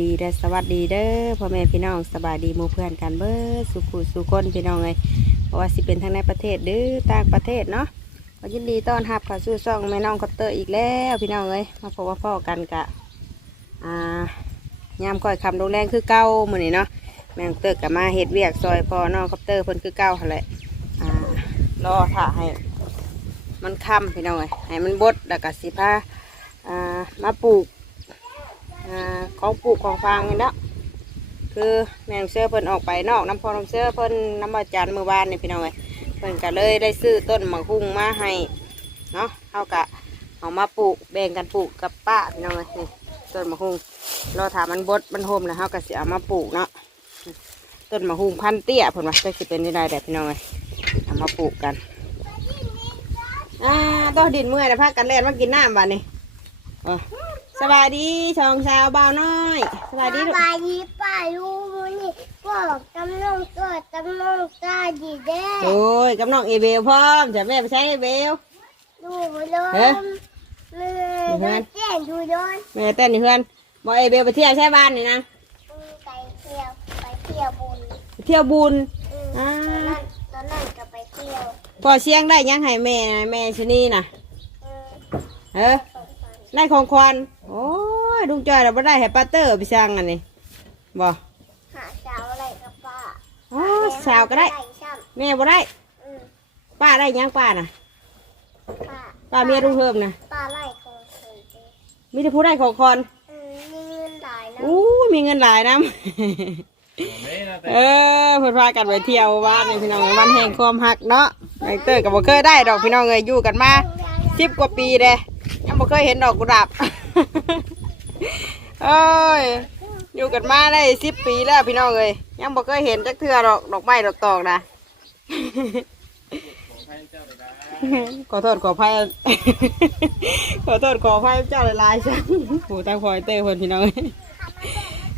ดีและสวัสดีเด้อพ่อแม่พี่น้องสบายดีหมู่เพื่อนกันเบิดสุขุสุคนพี่น้องเลยเพราะว่าสิเป็นทั้งในประเทศหรือต่างประเทศเนาะก็ยินดีต้อนรับเข้าสู่ช่องแม่น้องคอปเตอร์อีกแล้วพี่น้องเลยมาพบว่าพ่อกันกะอ่ายามก่อยคำโรงแรงคือเก้ามือนี้เนาะแม่น้องเตอร์กับมาเฮ็ดเวียกซอยพ่อน้องคอปเตอร์เพิ่นคือเก้าหั่นแหละอ่ารอถ่าให้มันค่ำพี่น้องเลยให้มันบดแล้วก็สิพาอ่ามาปลูก ของปลูกของฟางนี่เนาะคือแมงเสื้อเพิ่นออกไปนอกน้ำพอน้ำเสื้อเพิ่นน้ำบาจานเมื่อวานนี่พี่น้องเอ้ยเพิ่นก็เลยได้ซื้อต้นมะฮุ่งมาให้เนาะเฮากะเอามาปลูกแบ่งกันปลูกกับป้าพี่น้องเอ้ยนี่ต้นมะฮุ่งรอถามมันบดมันโฮมแล้วเฮาก็สิเอามาปลูกเนาะต้นมะฮุ่งพันเตี้ยเพิ่นว่าจะสิเป็นได้แต่พี่น้องเอ้ยเอามาปลูกกันอ่าต้นดินเมื่อยแล้วพากันเล่นมากินน้ำบ้านนี่ สบายดีชองชาวเบาน้อยสบายดีสลูก บายดีป้าลูกนี่บอกกำลังเกิดกำลังกาดีเด้โอ้ยกับน้องเอเบลพร้อมจะแม่ไปใช้เอเบล ดูเลยเอ๊ะแม่โดนแจ้งดูโดนแม่เต้นอยู่เพื่อนบอกเอเบลไปเที่ยวใช่บ้านนี่นะอืมไปเที่ยว ไปเที่ยวบุญไปเที่ยวบุญ อืมอ่า ตอนนั้นตอนนั้นก็ไปเที่ยวพอเชียงได้ยังให้แม่แม่ชะนี่นะอืมเออได้ของควัน โอ้ยลุงจอยเราไม่ได้ให้ป้าเตอร์ไปช่างอันนี้บ่หาสาวอะไรกับป้าอ๋อสาวก็ได้ม่ช่แม่บ่ได้ำอืมป้าได้ยังป้าน่ะ ป้าป้าเมียลุงเพิ่มนะป้าไล่ของเคยเด้มีแต่ผู้ได้ของคอนอืมมีเงินหลายนะอู้มีเงินหลายน้ำเออเพื่อนพากันไปเที่ยวบ้านนี่พี่น้องวันแห่งความหักเนาะไอเตอร์กับบ่เคยได้ดอกพี่น้องเลยอยู่กันมาสิบกว่าปีเลยยังบ่เคยเห็นดอกกุหลาบ เอ้ยอยู่กันมาได้สิบปีแล้วพี่น้องเลยยังบ่เคยเห็นจักเทือดอกดอกไม้ดอกตอกนะ ขอโทษขออภัยขอโทษขออภัยเจ้าหลายๆจ้ะผู้ตั้งพอยเตอร์เพิ่นพี่น้องเอ้ย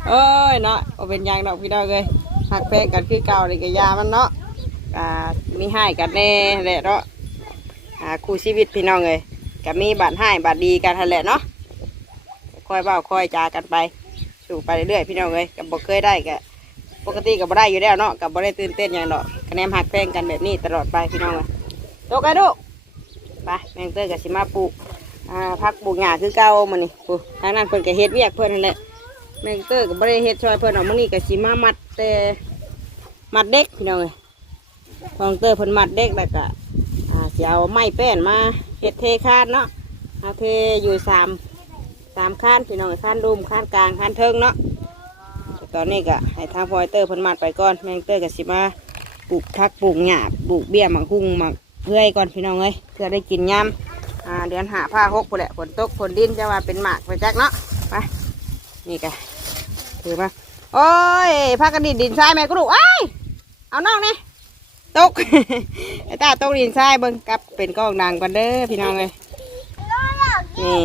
เอ้ยเนาะเป็นยางดอกพี่น้องเลยหักแพงกันคือเก่าเลยกับยามันเนาะอ่ามีให้กันแน่แหละเนาะอ่าคู่ชีวิตพี่น้องเลยก็มีบาดให้บาดดีกันทันแหละเนาะ อยเบาคอยจากันไป สู่ไปเรื่อยๆพี่น้องเลยกับบ่เคยได้กะปกติกับบ่ได้อยู่แล้วเนาะกับบ่ได้ตื่นเต้นอย่างดอกคะแนนหักแพงกันแบบนี้ตลอดไปพี่น้องเลยโตกันดูไปแมงเตอร์กับสิมาปลูกอ่าพักปลูกหญ้าคือเก่ามันนี่ปลูกทางนั้นเพิ่นก็เฮ็ดเวียกเพิ่นนั่นแหละแมงเตอร์กับบริเฮ็ดช่วยเพิ่นเอามื้อนี้ก็สิมามัดแต่มัดเด็กพี่น้องเอ้ยทองเตอร์เพิ่นมัดเด็กแล้วก็อ่าสิเอาไม้แป้นมาเฮ็ดเทคานเนาะเอาเทอยู่สาม สามคานพี่น้องเอ้นรุมคานกลางคานเทิงเนาะตอนนี้ก็ให้ทางพอยเตอร์พิ่นมัดไปก่อนแมงเตอร์ก็สิมาปลูกทักปลูกหญ้าปลูกเบี้ยหมักหุ่งหมักเพื่อยก่อนพี่น้องเอ้ยเพื่อได้กินยำอ่าเดือนหาผ้าหกพุ่นแหละฝนตกฝนดินจะว่าเป็นหมากไปจักเนาะไปนี่กะถือมาโอ้ยพากันดินดินทรายแม่กูดูไอ้ายเอานองนี่ตกไอ้ตาตกดินทรายเบิ่งกลับเป็นกล้องดังก่อนเด้อพี่น้องเลย นี่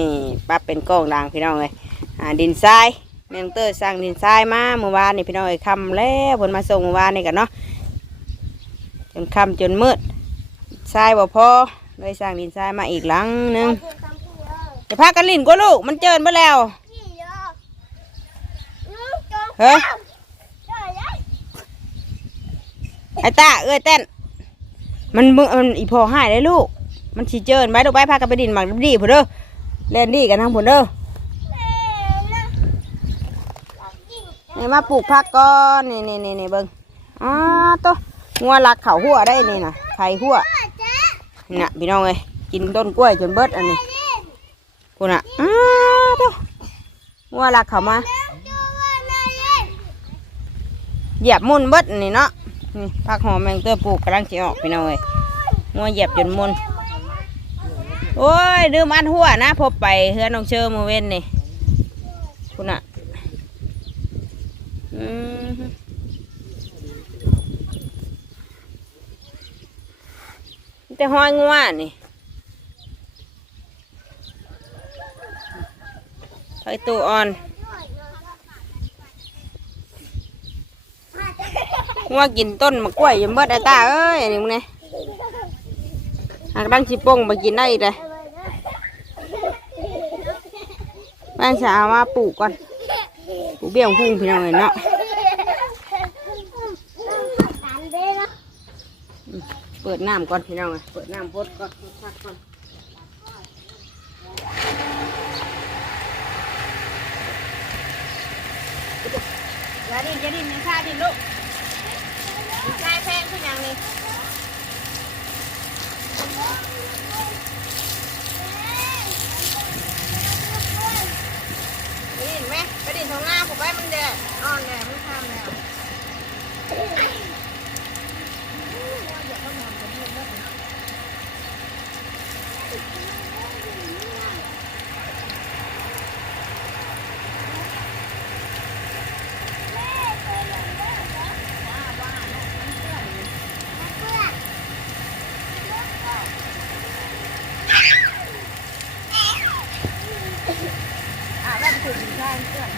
ปรับเป็นกล้องดังพี่น้องเลยอ่าดินทรายแมงเตอร์สั่งดินทรายมาเมื่อวานนี่พี่น้องเลยคำแล้วผลมาส่งเมื่อวานนี่กันเนาะจนคำจนมืดทรายบ่พอเลยสั่งดินทรายมาอีกหลังหนึงจะพากันลินก็ลูกมันเจินไปแล้วเฮ้ยไอ้ตาเอ้ยเต้นมันมึงมันอีพอหายได้ลูก มันฉีเจินไปดูไปพากันไปดินหมักดีผุนเด้อ เล่นดีกันทั้งผุนเด้อนี่มาปลูกผักก่อนนี่นี่นี่นี่เบิ้งอ้าตัวงัวหลักเข่าหัวได้นี่นะไข่หัวนี่นะพี่น้องเอ้ยกินต้นกล้วยจนเบิดอันนี้พูน่ะอ้าตัวงัวหลักเข่ามาเหยียบมุนเบิดนี่เนาะนี่ผักหอมแมงเตอร์ปลูกกำลังจะออกพี่น้องเอ้ยงัวเหยียบจนมุน โอ้ยดืมอันหัวนะพบไปเฮือน้องเชอร์มือเว้นนี่คุณอะอแต่ห้อยงัวนี่ไฟตู้อ่อนงัวกินต้นมะกล้วยยังเบิดไอ้ตาเอ้ยนี่มึงเนี่ยหากดังชิปงมากินได้เลย แม่จะเอามาปลูกก่อนปลูกปลูกเบี้ยของพุ่งพี่น้องเลยเนาะตามเด้อเนาะเปิดน้ำก่อนพี่น้องเลยเปิดน้ำพดก่อนพักก่อนอย่าดินอย่าดินอย่าชาดินลูกชายแพงขึ้นอย่างนี้ ไปดินไหมไปดิ่งทางหน้าผมไปมันแดดอ่อนแดดมันทำแล้ว อะแบบถึงใช่เพื่อน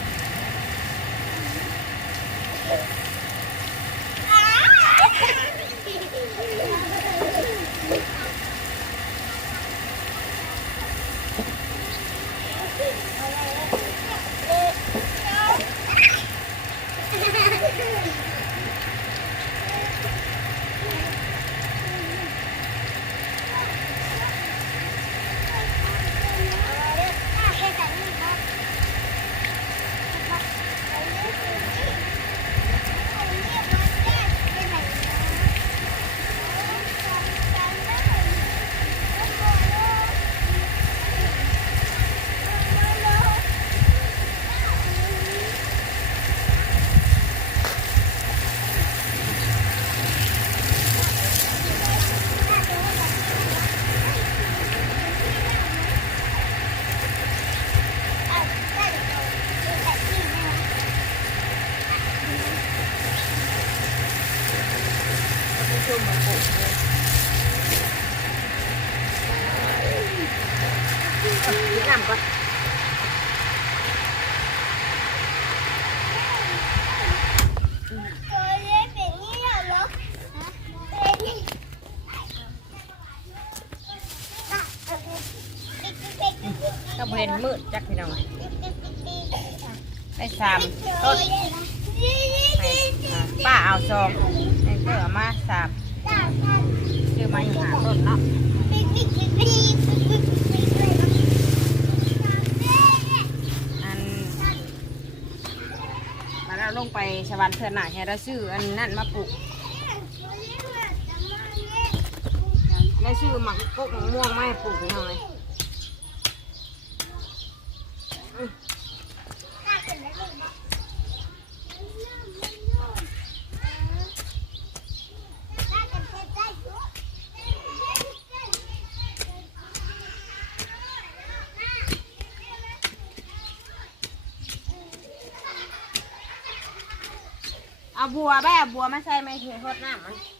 กินน้ำก่อน ตัวเล็กเป็นนี่เหรอเป็นนี่ ก็เห็นมืดจักพี่น้องได้สามต้นป้าเอาซองให้เพื่อามาสามซื้อมาอยู่หาต้นเนาะอันมาเราลงไปชวันเทือนหน่ายให้เราซื้ออันนั่นมาปลูกได้ซื้อหมักกกหมักม่วงไมาให้ปลูกหน่อยเอา บัวแม่บัวมาใส่ไม่เทโคตรน้ำมันเอาบัวไปดูไปปลูกก่อนพี่น้องโคตรน้ำก่อนไอ้ตัวอยามองม่วงน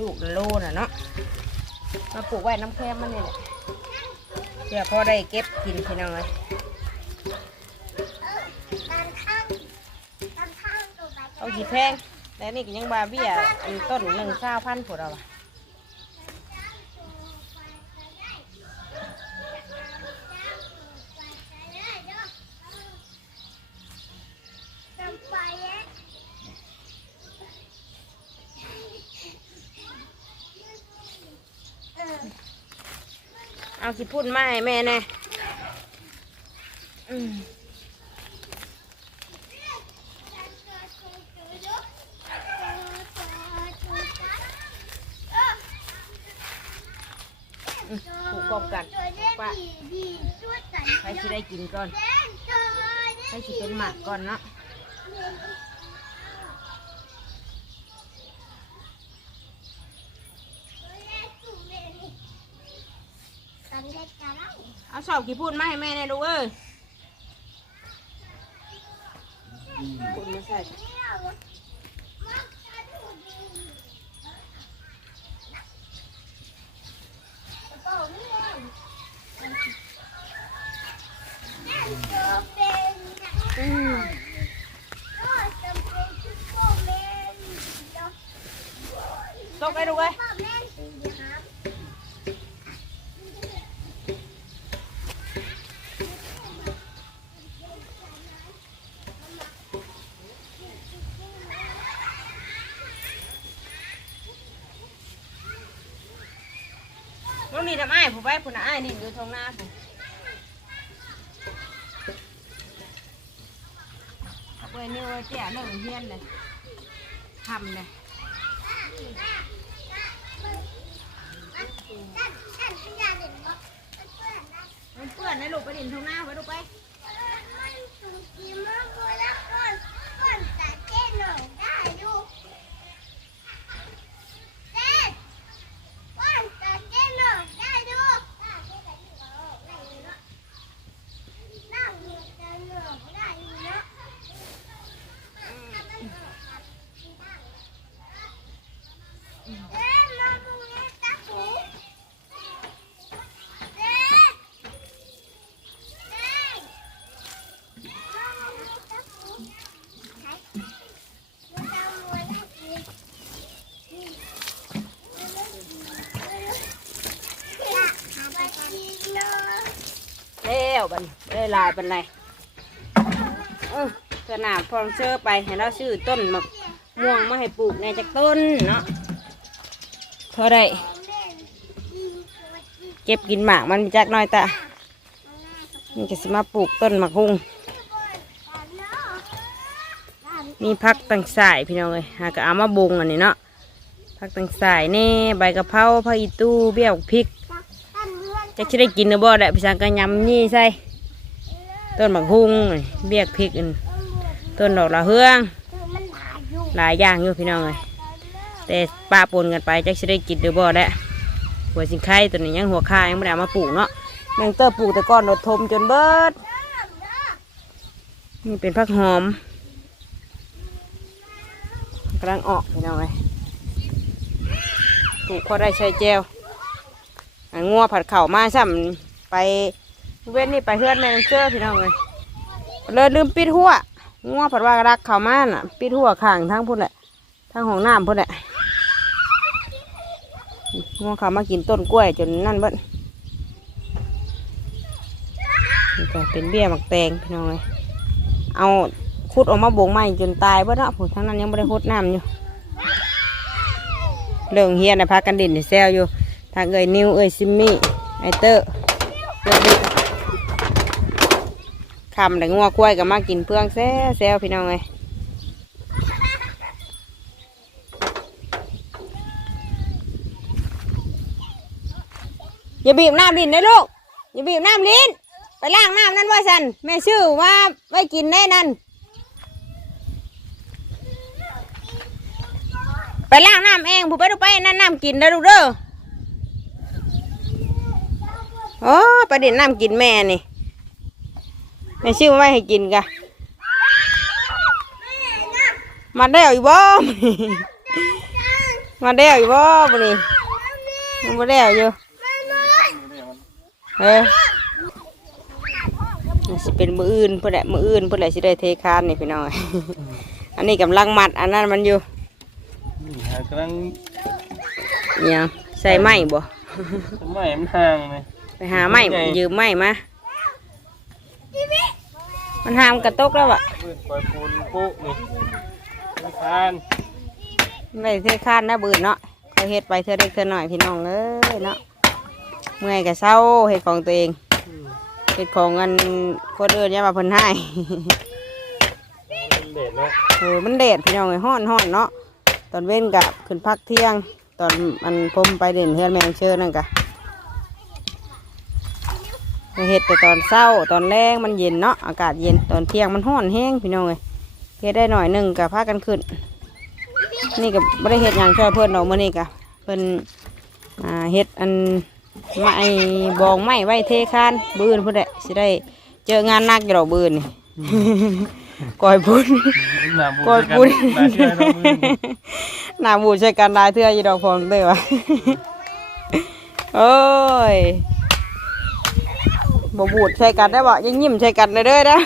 ลูกโลน่ะเนาะมาปลูกไว้น้ำแคมมันนี่แหละเพื่อพ่อได้เก็บกินพี่น้องเลยด้านข้างด้านข้างตัวไปเอาสิแพงแต่นี่ก็ยังบาเบี้ยอันต้นหนึ่งเก้าพันผุดเอาอะ จำไปแล้วเออ เอาสิพุ่นมาให้แม่แน่อืมผูกกบกันว่าใครสิได้กินก่อนใครสิเป็นหมากก่อนเนาะ เอากี่พูดมาให้แม่เนี่ยลูกเอ้ยพูดมาใส่ อืมตกไปลูกเอ้ย น้องนี่ ทำไอ้ผมไปผมน่ะไอ้นี่อยู่ตรงหน้าผมเอาไปนี่ไว้เตี้ยเรื่องเฮียนเลยทำเลยมันเปื้อนนะลูกไปดินตรงหน้าไปลูกไป บันได้ลายเป็นไรเออสนามพองเชื่อไปให้เราซื้อต้นมะม่วงมาให้ปลูกในจากต้นเนาะพอได้เก็บกินหมากมันมจักน้อยตานี่จะสิมาปลูกต้นมะฮุงมีพักต่างสายพี่น้องเลยหากเอามาบงอันนี้เนาะพักต่างสายนี่ใบกะเพราผักอีตู้เบี้ยวพริก จะคิดได้กินหรือบ่ได้พี่สังก็ยำนี่ใส่ต้นบักฮุงเบียกพริกต้นดอกละเฮืองหลายอย่างอยู่พี่น้องเลยแต่ป้าปนกันไปจะคิดได้กินหรือบ่ได้หัวสิงไข่ตัวนี้ยังหัวคายังไม่ได้มาปลูกเนาะแมงเตอร์ปลูกแต่ก้อนโดทมจนเบิดนี่เป็นผักหอมกำลังออกพี่น้องเลยปลูกพอได้ใช้แจว งัวผัดเข่ามาซ้ำไปเว้นนี่ไปเพื่อนแม่น้ำเชื่อพี่น้องเลยเลยลืมปิดหัวงัวผัดว่ารักเข่ามาน่ะ ปิดหัวข้างทั้งพุ่นแหละทั้งห้องน้ำพุ่นแหละงัวเข่ามากินต้นกล้วยจนนั่นเบิ้นี่ก็เป็นเบี้ยหมักแตงพี่น้องเลยเอาขุดออกมาบงไม้จนตายเบิ้เนาะผมทั้งนั้นยังไม่ได้ขุดน้ำอยู่เรื่องเฮียนะพากันดินแซวอยู่ ทางเอ่ยนิวเอ่ยซิมมี่ไอเตอร์เพื่อนนี่คำแต่งัวควายก็มากินเพื่องแซ่แซวพี่น้องไงอย่าบีบน้ำลิ้นนะลูกอย่าบีบน้ำลิ้นไปล้างน้ำนั่นว่าสันแม่ชื่อว่าไว้กินได้นั่นไปล้างน้ำเองผู้ไปดูไปนั่นน้ำกินได้อลูกเด้อ โอ้ประเด็นน้ำกินแม่นี่แม่ชื่อว่าไม่ให้กินกะมาได้อีกบ่มาได้อีกบ่บุนี่มาได้อยู่เออสิเป็นมืออื่นเพื่อแหละมืออื่นเพื่อแหละสิได้เทคานนี่พี่น้องอันนี้กำลังมัดอันนั้นมันอยู่นี่หากำลังเนี่ยใส่ไม้บ่ต้นไม้มันห่างเลย ไปหาไม้ยืมไม้มามันหามกระตกแล้วอะมืดปล่อยปูนปุ๊นี่ไม่ทานไม่เทคานนะบืนเนาะเขาเฮ็ดไปเธอเล็กเธอหน่อยพี่น้องเอ้ยเนาะเมื่อยกับเศร้าเฮ็ดของตัวเองอืมเฮ็ดของเงินคนอื่นอย่ามาเพิ่นให้มันเด็ดเนาะโอ้ยมันแดดพี่น้องเอ้ยฮ้อนฮ้อนเนาะตอนเว้นกับขึ้นพักเที่ยง ตอนมันผมไปเด่นเฮือนแมงเชิญนั่นกะมา เฮ็ดแต่ตอนเช้าตอนแรงมันเย็นเนาะอากาศเย็นตอนเที่ยงมันฮ้อนแห้งพี่น้องเอ้ยเฮ็ดได้หน่อยหนึงกับพากันขึ้น นี่กับไม่ได้เฮ็ดหยังช่วยเพื่อนเราเมื่อนี้กะเพิ่นอ่าเฮ็ดอันไม้บองไม้ไว้เทคานบืนเพื่นแหละสิได้เจองานหนักอยู่ดอกบืนนี่ก่อยบุญหนาบูก่อยกันบุญมาเชื่อเรามือหน้าบูดใช้กันได้เทื่ออยู่ดอกพรเด้อวะโอ้ย บ่บูดใช้กันได้บ่ยังยิ้มใช้กันเลยเด้อนะ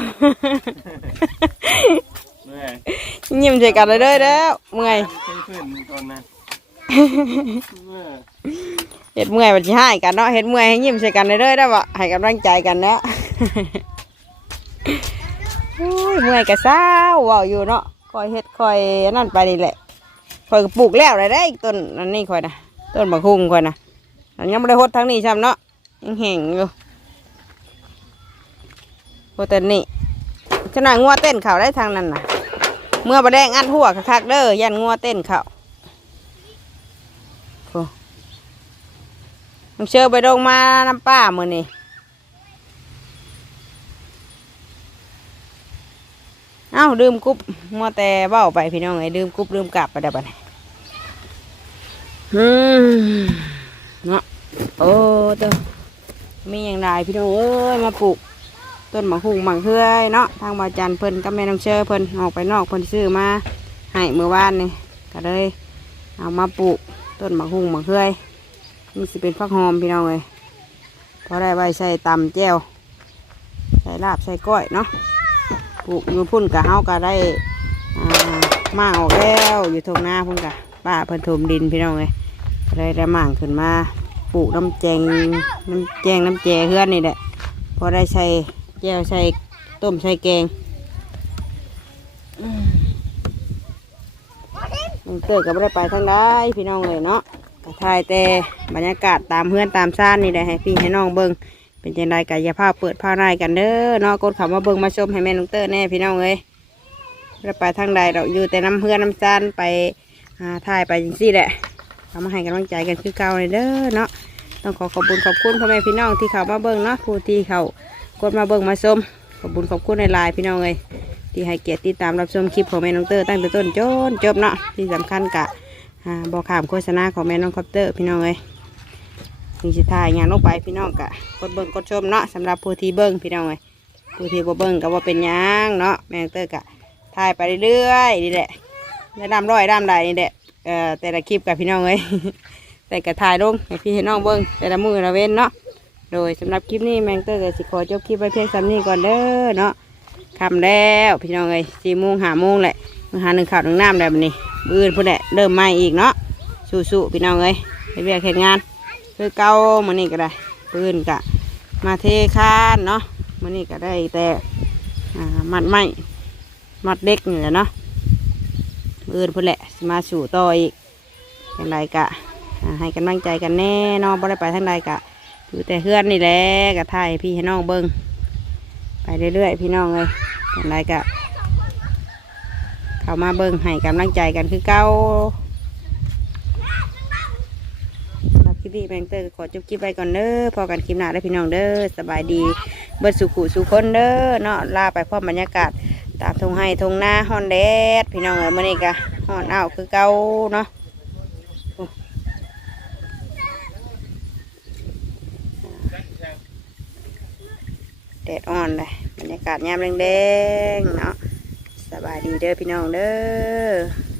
เมื่อยยิ้มใช้กันเลยเด้อแล้วเมื่อยใช้เพื่อนก่อนนะเมื่อยเฮ็ดเมื่อยมันสิให้กันเนาะเฮ็ดเมื่อยให้ยิ้มใส่กันเด้อได้อบ่ให้กำลังใจกันเนาะโอ้ยเมื่อยก็เศร้าเว้าอยู่เนาะคอยเฮ็ดคอยอันนั่นไปนี่แหละคอยก็ปลูกแล้วได้ได้ต้นอันนี้คอยนะต้นบักฮุ่งคอยนะอันยังไม่ได้หดทั้งนี้ซ้ำเนาะยังแห้งอยู่ โหแต่นี่ขนาดงัวเต้นเข่าได้ทางนั้นน่ะ เมื่อประแดงอัดหัวคักๆเด้อยันงัวเต้นเข่ามึงเชื่อไปดงมาน้ำป้ามือนี่เอ้าดื่มกุ๊บมัวแต่เบ้าไปพี่น้องไอ้ดื่มกุ๊บดื่มกลับไปได้ปะเนี่ยอืมเนาะโอ้ตัวมีอย่างไรพี่น้องเอ้ยมาปลูก ต้นหมากหุ่งหมากเฮือยเนาะทางบาจันเพิ่นกับแม่น้องเชื่อเพิ่นออกไปนอกเพิ่นซื้อมาให้เมื่อวานนี่ก็เลยเอามาปลูกต้นหมากหุ่งหมากเฮือยนี่สิเป็นฟักหอมพี่น้องเลยพอได้ไว้ใส่ตำแจ่วใส่ลาบใส่ก้อยเนาะปลูกอยู่พุ่นกะเฮากะได้อ่ามาออกแล้วอยู่ทงหน้าพุ่นกะป้าเพิ่นถมดินพี่น้องเลยได้ได้หม่างขึ้นมาปลูกน้ำแจงน้ำแจงน้ำแจเฮือนนี่แหละพอได้ใส่ แจ่วใส่ต้มใส่แกงอืมน้องเตอร์ก็ไม่ได้ไปทางใดพี่น้องเลยเนาะก็ถ่ายแต่บรรยากาศตามเพื่อนตามซ่านนี่แหละให้พี่ให้น้องเบิงเป็นจังไดกายภาพเปิดภาพในกันเด้อเนาะกดคำว่าเบิงมาชมให้แม่น้องเตอร์แน่พี่น้องเอ้ยเราไปทางใดเราอยู่แต่น้ำเพื่อนน้ำซ่านไปถ่ายไปจังซี่แหละทำให้กำลังใจกันคือเก่าเลยเด้อเนาะต้องขอขอบคุณขอบคุณพ่อแม่พี่น้องที่เขามาเบิงเนาะผู้ที่เขา กดมาเบิงมาชมขอบคุณขอบคุณในไลน์พี่น้องเอ้ยที่ให้เกียรติติดตามรับชมคลิปของแม่น้องเตอร์ตั้งแต่ต้นจนจบเนาะที่สำคัญกะบอกข่ามโฆษณาของแม่น้องคอปเตอร์พี่น้องเอ้ยมีสิทายงานลงไปพี่น้องกะกดเบิ้งกดชมเนาะสำหรับผู้ที่เบิ้งพี่น้องเอ้ยผู้ที่บ่เบิ้งก็ว่าเป็นยังเนาะแม่น้องเตอร์กะถ่ายไปเรื่อยๆนี่แหละได้ดำร้อยดำใดนี่แหละเอ่อแต่ละคลิปกับพี่น้องเอ้ยแต่กะถ่ายลงให้พี่ให้น้องเบิ้งแต่ละมือละเว้นเนาะ โดยสำหรับคลิปนี้แมงเตอร์ก็สิขอจบคลิปไว้เพียงสำนี้ก่อนเด้อเนาะคำแล้วพี่น้องเอ้ยสี่โมงหาโมงแหละมาหาหนึ่งข้าวหนึ่งน้ำแล้วบัดนี้บืนพุ่นแหละเริ่มใหม่อีกเนาะสู้ๆพี่น้องเอ้ยไปเรียกแข่งงานคือเก่ามื้อนี้ก็ได้ปืนกะมาเทคานเนาะมื้อนี้ก็ได้แต่มัดไม้มัดเด็กนี่แหละเนาะปืนพุ่นแหละมาสู่ต่ออีกอย่างไรกะให้กำลังใจกันแน่นอนบ่ได้ไปทางใดกะ อยู่แต่เพื่อนนี่แหละกะถ่ายพี่ให้น้องเบิ้งไปเรื่อยๆพี่น้องเลยอย่างไรกะเข้ามาเบิ้งให้กำลังใจกันคือเก่าสำหรับคลิปนี้แมงเตอร์ขอจบคลิปไปก่อนเด้อพอกันคลิปหน้าได้พี่น้องเด้อสบายดีเบิดสุขุสุคนเด้อเนาะลาไปพร้อมบรรยากาศ ตามทงให้ทงหน้าฮอนแดดพี่น้องเอ๋ยมื่อนี้กะฮอนอ้าวคือเก่าเนาะ แดดอ่อนเลยบรรยากาศยามแดงๆเนาะสบายดีเด้อพี่น้องเด้อ